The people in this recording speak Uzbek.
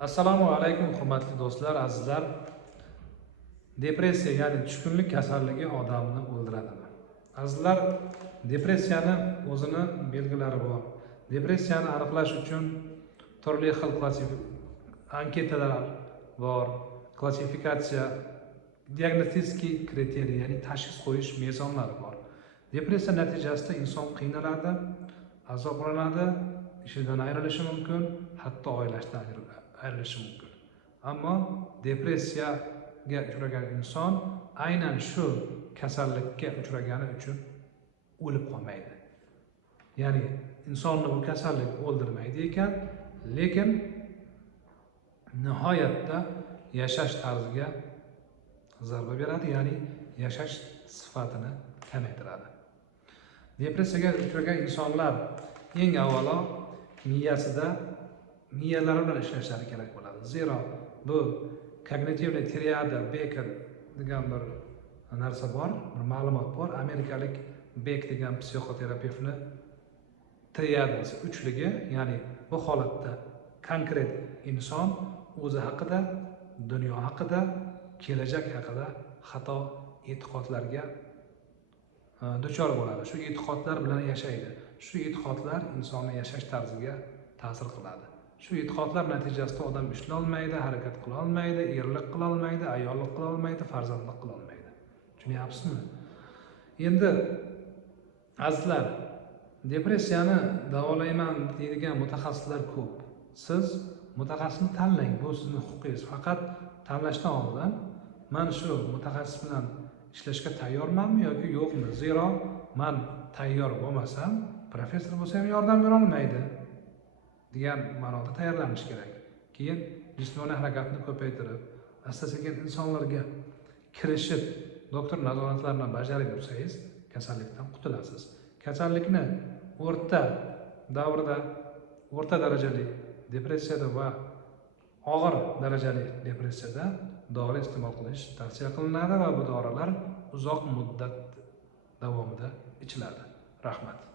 Assalomu alaykum hurmatli do'stlar, azizlar. Depressiya, ya'ni tushkunlik kasalligi odamni o'ldiradimi? Azizlar, depressiyani o'zini belgilari bor. Depressiyani aniqlash uchun turli xil anketalar bor, klassifikatsiya, diagnostik kriteriya, ya'ni tashxis qo'yish mezonlari bor. Depressiya natijasida inson qiynaladi, azoblanadi, ishidan ayrilishi mumkin, hatto oilasidan ayrilishi mumkin. Ammo depressiyaga uchragan inson aynan shu kasallikka uchragani uchun o'lib qolmaydi. Ya'ni insonni bu kasallik o'ldirmaydi ekan, lekin nihoyatda yashash tarziga zarba beradi, ya'ni yashash sifatini kamaytiradi. Depressiyaga uchragan insonlar eng avvalo miyalari bilan ishlashlari kerak bo'ladi. Zero bu kognitivniy triada Beker degan bir narsa bor, bir ma'lumot bor. Amerikalik Beck degan psixoterapevtni triadasi uchligi, ya'ni bu holatda konkret inson o'zi haqida, dunyo haqida, kelajak haqida xato e'tiqodlarga duchor bo'ladi. Shu e'tiqodlar bilan yashaydi. Shu e'tiqodlar insonning yashash tarziga ta'sir qiladi. Shu e'tiqodlar natijasida odam ishlay olmaydi, harakat qila olmaydi, erlik qila olmaydi, ayollik qila olmaydi, farzandlik qila olmaydi. Tushunyapsizmi? Endi azizlar, depressiyani davolayman deydigan mutaxassislar ko'p. Siz mutaxassisni tanlang, bu sizning huquqingiz. Faqat tanlashdan oldin men shu mutaxassis bilan ishlashga tayyormanmi yoki yo'qmi? Zero men tayyor bo'lmasam, professor bo'lsa ham yordam bera olmaydi degan ma'noda tayyorlanish kerak. Keyin jismoniy harakatni ko'paytirib, asta-sekin insonlarga kirishib, doktor nazoratlarini bajarib yursangiz, kasallikdan qutulasiz. Kasallikni o'rta davrda, o'rta darajali depressiyada va og'ir darajali depressiyada dori iste'mol qilish tavsiya qilinadi va bu dorilar uzoq muddat davomida ichiladi. Rahmat.